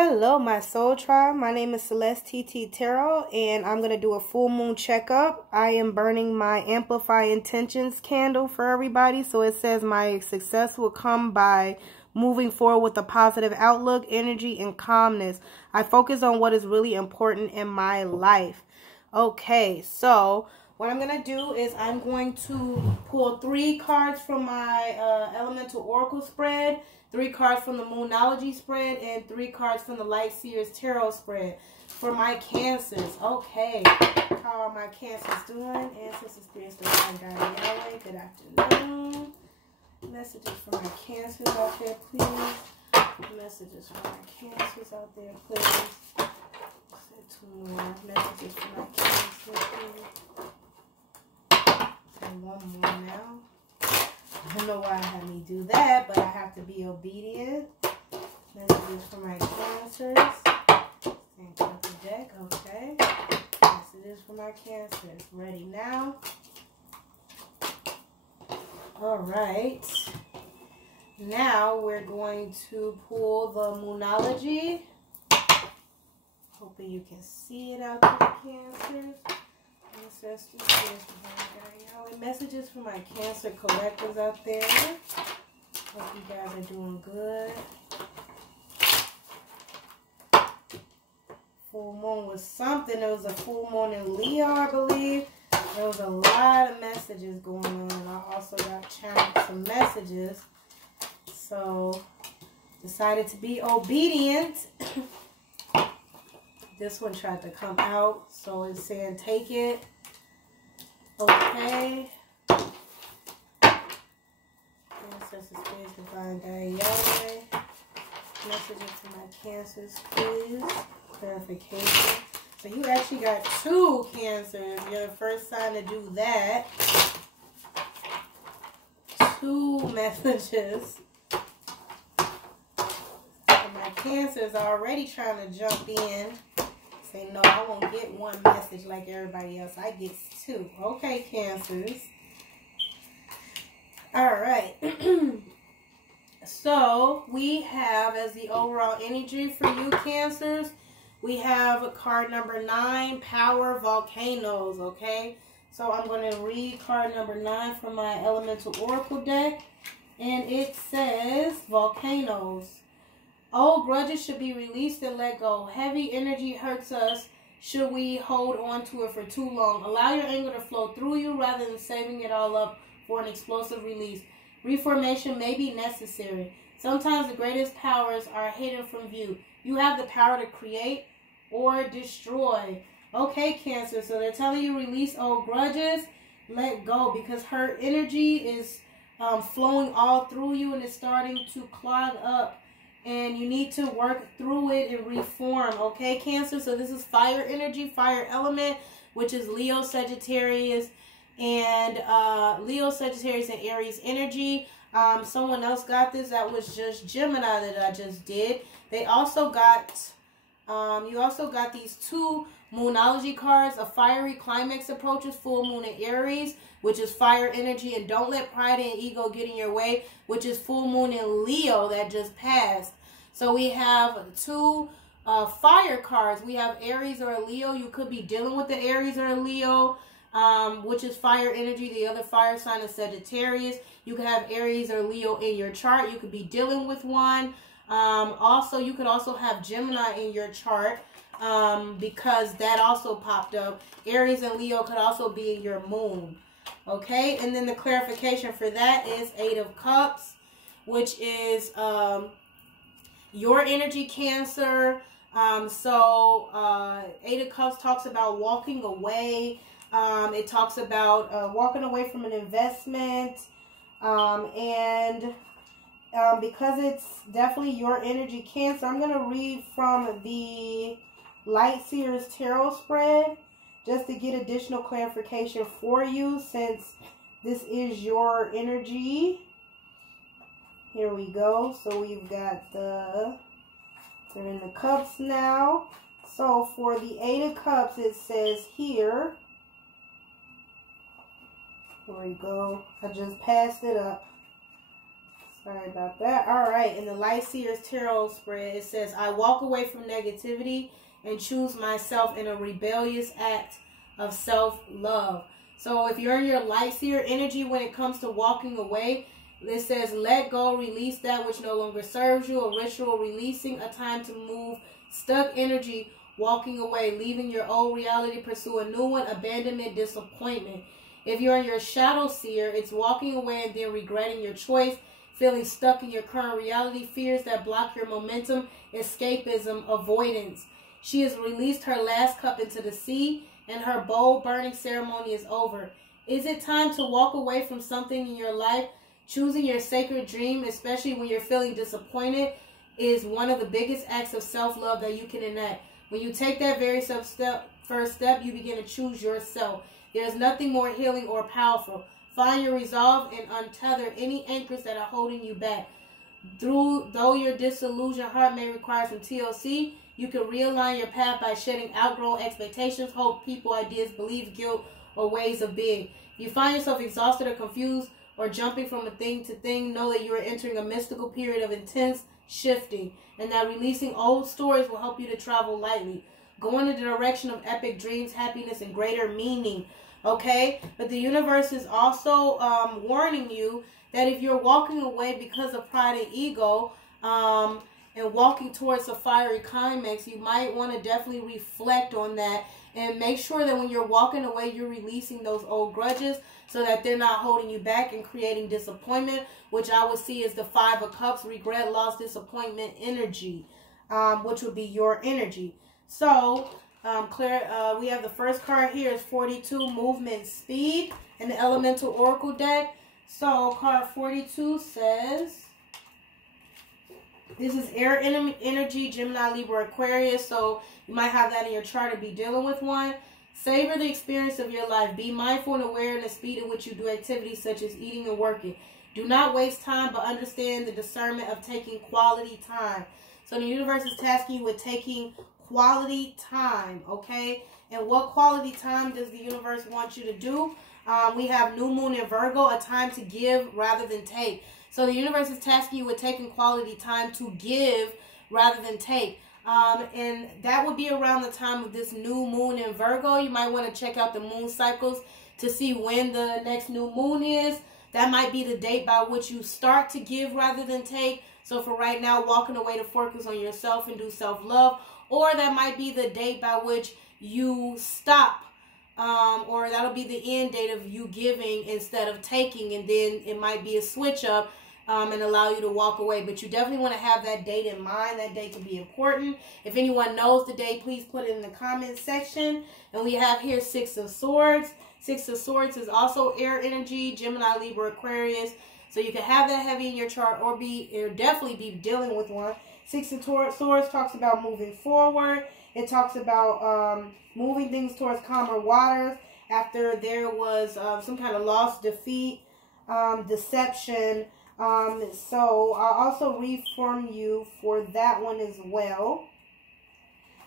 Hello, my soul tribe. My name is Celeste TT Tarot, and I'm going to do a full moon checkup. I am burning my Amplify Intentions candle for everybody. So it says my success will come by moving forward with a positive outlook, energy, and calmness. I focus on what is really important in my life. Okay, so what I'm going to do is I'm going to pull 3 cards from my Elemental Oracle spread, 3 cards from the Moonology spread, and 3 cards from the Light Seers Tarot spread for my Cancers. Okay, how are my Cancers doing? Ancestors, spirits, divine guide, Yahweh, good afternoon. Messages for my Cancers out there, please. Messages for my Cancers out there, please. 2 more messages for my Cancers, please. And 1 more now. I don't know why I had me do that, but I have to be obedient. Messages for my Cancers. Stand up the deck, okay. Messages for my Cancers. Ready now. Alright. Now we're going to pull the Moonology. Hoping you can see it out there, Cancers. Ancestors, messages for my Cancer collectors out there. Hope you guys are doing good. Full moon was something. There was a full moon in Leo, I believe. There was a lot of messages going on. I also got channeled some messages. So, decided to be obedient. This one tried to come out, so it's saying take it. Okay. Ancestors, spirits, divine guide, Yahweh. Messages for my Cancers, please. Clarification. So you actually got 2 Cancers. You're the first sign to do that. 2 messages. And my Cancers are already trying to jump in. Say, no, I won't get 1 message like everybody else. I get 2. Okay, Cancers. Alright. So, we have, as the overall energy for you, Cancers, we have card number 9, Power Volcanoes, okay? So, I'm going to read card number 9 from my Elemental Oracle deck. And it says, Volcanoes. Old grudges should be released and let go. Heavy energy hurts us should we hold on to it for too long. Allow your anger to flow through you rather than saving it all up for an explosive release. Reformation may be necessary. Sometimes the greatest powers are hidden from view. You have the power to create or destroy. Okay, Cancer. So they're telling you release old grudges, let go, because her energy is flowing all through you and it's starting to clog up. And you need to work through it and reform, okay, Cancer? So this is fire energy, fire element, which is Leo, Sagittarius, and Leo, Sagittarius, and Aries energy. Someone else got this. That was just Gemini that I just did. They also got, you also got these 2 Moonology cards. A fiery climax approaches, full moon in Aries, which is fire energy, and don't let pride and ego get in your way, which is full moon in Leo that just passed. So we have 2 fire cards. We have Aries or a Leo. You could be dealing with the Aries or a Leo, which is fire energy. The other fire sign is Sagittarius. You could have Aries or Leo in your chart. You could be dealing with one. Also, you could also have Gemini in your chart, because that also popped up. Aries and Leo could also be in your moon. Okay, and then the clarification for that is 8 of Cups, which is your energy, Cancer. 8 of Cups talks about walking away. It talks about walking away from an investment. Because it's definitely your energy, Cancer, I'm going to read from the Light Seers Tarot spread, just to get additional clarification for you, since this is your energy. Here we go. So we've got they're in the cups now. So for the 8 of Cups, it says here we go. I just passed it up. Sorry about that. All right, in the Light Seers Tarot spread, it says, I walk away from negativity and choose myself in a rebellious act of self-love. So if you're in your Light Seer energy when it comes to walking away, it says, let go, release that which no longer serves you. A ritual releasing, a time to move stuck energy, walking away, leaving your old reality, pursue a new one, abandonment, disappointment. If you're in your Shadow Seer, it's walking away and then regretting your choice, feeling stuck in your current reality, fears that block your momentum, escapism, avoidance. She has released her last cup into the sea, and her bowl burning ceremony is over. Is it time to walk away from something in your life? Choosing your sacred dream, especially when you're feeling disappointed, is one of the biggest acts of self-love that you can enact. When you take that very first step, you begin to choose yourself. There's nothing more healing or powerful. Find your resolve and untether any anchors that are holding you back. Though your disillusioned heart may require some TLC, you can realign your path by shedding outgrown expectations, hope, people, ideas, beliefs, guilt, or ways of being. If you find yourself exhausted or confused or jumping from a thing to thing, know that you are entering a mystical period of intense shifting, and that releasing old stories will help you to travel lightly. Go in the direction of epic dreams, happiness, and greater meaning. Okay? But the universe is also warning you that if you're walking away because of pride and ego, and walking towards a fiery climax, you might want to definitely reflect on that and make sure that when you're walking away, you're releasing those old grudges so that they're not holding you back and creating disappointment, which I would see as the Five of Cups, regret, loss, disappointment energy, which would be your energy. So, Claire, we have the first card here is 42, movement speed, in the Elemental Oracle deck. So, card 42 says, this is air energy, Gemini, Libra, Aquarius. So, you might have that in your chart or be dealing with one. Savor the experience of your life. Be mindful and aware in the speed at which you do activities such as eating and working. Do not waste time, but understand the discernment of taking quality time. So the universe is tasking you with taking quality time, okay? And what quality time does the universe want you to do? We have new moon in Virgo, a time to give rather than take. So the universe is tasking you with taking quality time to give rather than take. And that would be around the time of this new moon in Virgo. You might want to check out the moon cycles to see when the next new moon is. That might be the date by which you start to give rather than take. So for right now, walking away to focus on yourself and do self-love. Or that might be the date by which you stop. Or that'll be the end date of you giving instead of taking. And then it might be a switch up. And allow you to walk away. But you definitely want to have that date in mind. That date could be important. If anyone knows the date, please put it in the comments section. And we have here Six of Swords. Six of Swords is also air energy, Gemini, Libra, Aquarius. So you can have that heavy in your chart or definitely be dealing with one. Six of Swords talks about moving forward. It talks about moving things towards calmer waters after there was some kind of loss, defeat, deception. So I'll also read from you for that one as well,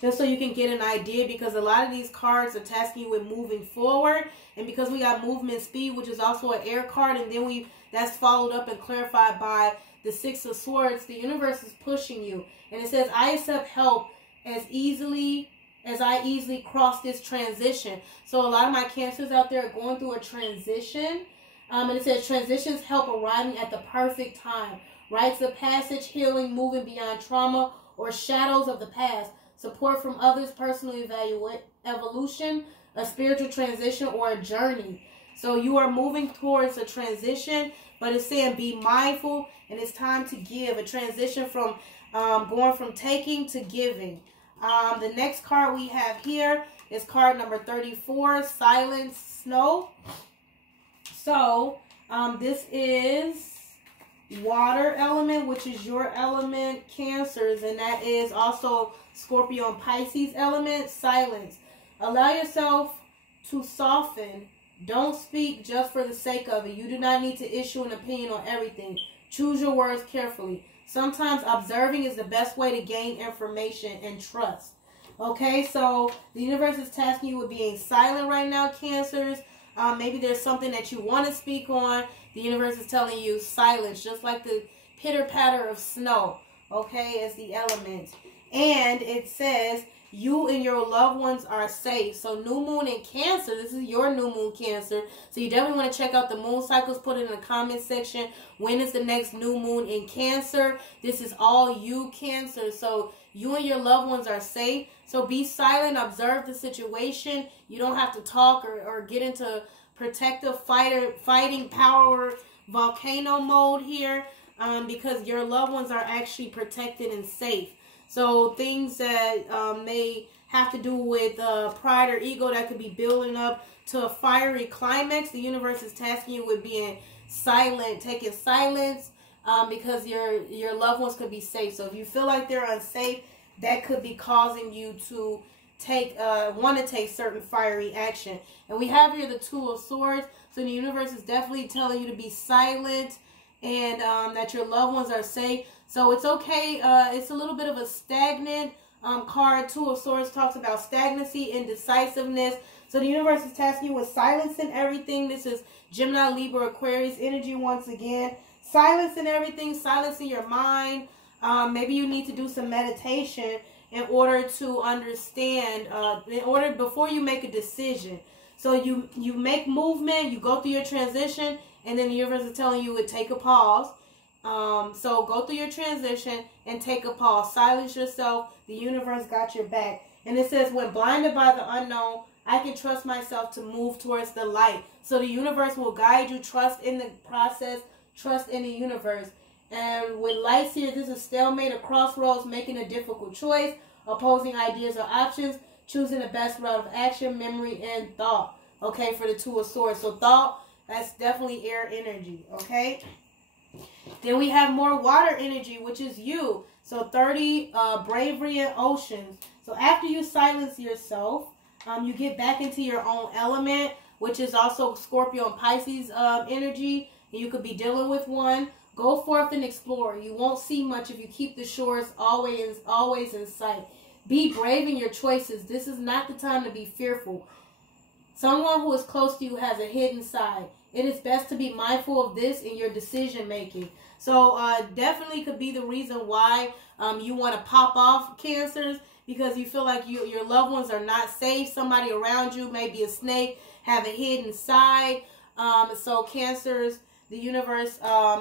just so you can get an idea, because a lot of these cards are tasking you with moving forward, and because we got movement speed, which is also an air card, and then that's followed up and clarified by the Six of Swords, the universe is pushing you, and it says, I accept help as easily as I easily cross this transition. So a lot of my Cancers out there are going through a transition. And it says transitions help arriving at the perfect time. Rites of passage, healing, moving beyond trauma or shadows of the past. Support from others, personal evolution, a spiritual transition, or a journey. So you are moving towards a transition, but it's saying be mindful and it's time to give. A transition from going from taking to giving. The next card we have here is card number 34, Silent Snow. So, this is water element, which is your element, Cancers, and that is also Scorpio and Pisces element, silence. Allow yourself to soften. Don't speak just for the sake of it. You do not need to issue an opinion on everything. Choose your words carefully. Sometimes observing is the best way to gain information and trust. Okay, so the universe is tasking you with being silent right now, Cancers. Maybe there's something that you want to speak on. The universe is telling you silence. Just like the pitter-patter of snow, okay, as the element. And it says you and your loved ones are safe. So new moon in Cancer, this is your new moon, Cancer. So you definitely want to check out the moon cycles. Put it in the comment section. When is the next new moon in Cancer? This is all you, Cancer. So you and your loved ones are safe. So be silent. Observe the situation. You don't have to talk or get into protective fighting power volcano mode here, because your loved ones are actually protected and safe. So things that may have to do with pride or ego that could be building up to a fiery climax, the universe is tasking you with being silent, taking silence, because your loved ones could be safe. So if you feel like they're unsafe, that could be causing you to want to take certain fiery action. And we have here the Two of Swords. So the universe is definitely telling you to be silent and that your loved ones are safe. So it's okay. It's a little bit of a stagnant card. Two of Swords talks about stagnancy, indecisiveness. So the universe is tasking you with silencing everything. This is Gemini, Libra, Aquarius energy once again. Silencing everything, silencing your mind. Maybe you need to do some meditation in order to understand, before you make a decision. So you make movement, you go through your transition, and then the universe is telling you to take a pause. So go through your transition and take a pause. Silence yourself. The universe got your back. And it says, when blinded by the unknown, I can trust myself to move towards the light. So the universe will guide you. Trust in the process. Trust in the universe. And with lights here, this is stalemate, a crossroads, making a difficult choice, opposing ideas or options, choosing the best route of action, memory, and thought. Okay, for the Two of Swords. So thought, that's definitely air energy. Okay. Then we have more water energy, which is you. So 30, bravery and oceans. So after you silence yourself, you get back into your own element, which is also Scorpio and Pisces energy. And you could be dealing with one. Go forth and explore. You won't see much if you keep the shores always in sight. Be brave in your choices. This is not the time to be fearful. Someone who is close to you has a hidden side. It is best to be mindful of this in your decision making. So definitely could be the reason why you want to pop off, Cancers, because you feel like your loved ones are not safe. Somebody around you, maybe a snake, have a hidden side. So Cancers, the universe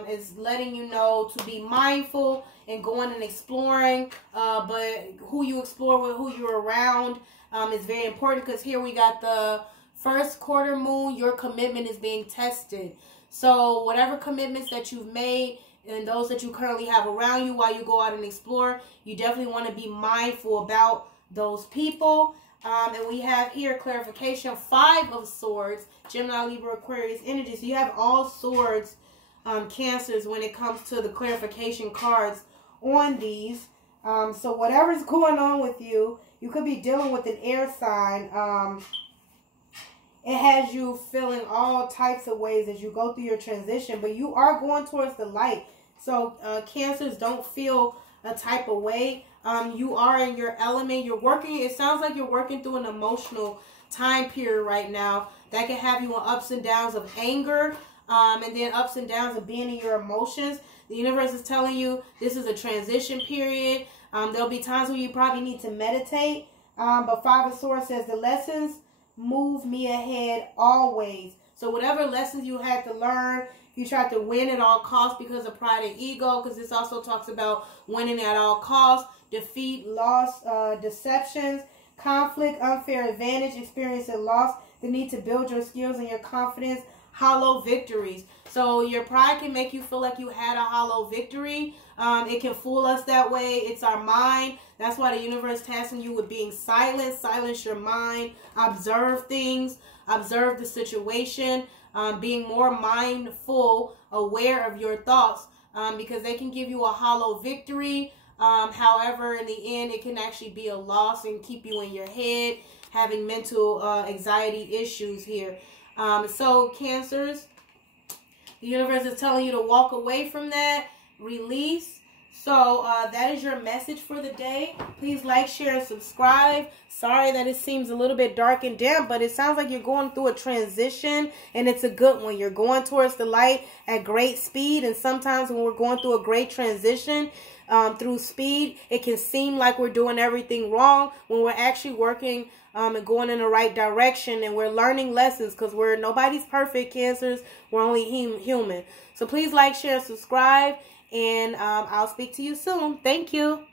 is letting you know to be mindful and going and exploring. But who you explore with, who you're around is very important, because here we got the first quarter moon. Your commitment is being tested. So whatever commitments that you've made and those that you currently have around you while you go out and explore, you definitely want to be mindful about those people. And we have here clarification, 5 of Swords, Gemini, Libra, Aquarius energy. So you have all swords, Cancers, when it comes to the clarification cards on these. So whatever's going on with you, you could be dealing with an air sign. It has you feeling all types of ways as you go through your transition, but you are going towards the light. So Cancers, don't feel a type of way. You are in your element. You're working. It sounds like you're working through an emotional time period right now that can have you on ups and downs of anger, and then ups and downs of being in your emotions. The universe is telling you this is a transition period. There'll be times where you probably need to meditate. But 5 of Swords says the lessons move me ahead always. So whatever lessons you had to learn, you tried to win at all costs because of pride and ego, because this also talks about winning at all costs, defeat, loss, deceptions, conflict, unfair advantage, experience and loss, the need to build your skills and your confidence, hollow victories. So your pride can make you feel like you had a hollow victory. It can fool us that way. It's our mind. That's why the universe is tasking you with being silent. Silence your mind. Observe things. Observe the situation. Being more mindful, aware of your thoughts, because they can give you a hollow victory. However, in the end, it can actually be a loss and keep you in your head, having mental anxiety issues here. So Cancers, the universe is telling you to walk away from that, release. So that is your message for the day. Please like, share, and subscribe. Sorry that it seems a little bit dark and damp, but it sounds like you're going through a transition, and it's a good one. You're going towards the light at great speed, and sometimes when we're going through a great transition through speed, it can seem like we're doing everything wrong when we're actually working and going in the right direction, and we're learning lessons, because nobody's perfect, Cancers. We're only human. So please like, share, subscribe, and I'll speak to you soon. Thank you.